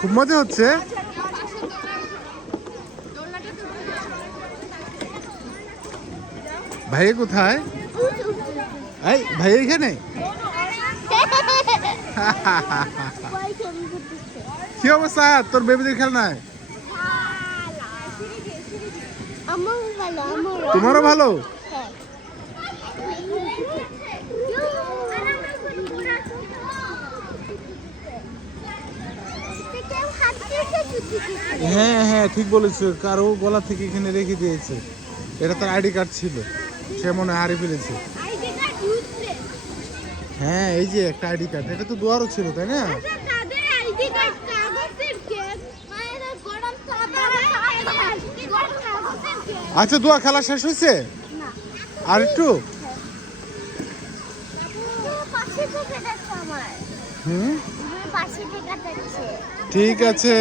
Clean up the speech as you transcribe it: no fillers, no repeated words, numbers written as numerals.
খুব মজা হচ্ছে। ভাইয়া কোথায়? এই ভাইয়া এখানে? কি অবস্থা তোর বেবিদের খেলনায়? তোমারও ভালো? হ্যাঁ হ্যাঁ ঠিক বলেছো, কারো গলা থেকে এখানে রেখে দিয়েছে। এটা তার আইডি কার্ড ছিল, সে মনে হয় হারিয়ে ফেলেছে। হ্যাঁ এই যে একটা আইডি কার্ড, এটা তো দুয়ারও ছিল তাই না? আচ্ছা দুয়া খেলা শেষ হয়েছে? আর একটু হুম ঠিক আছে।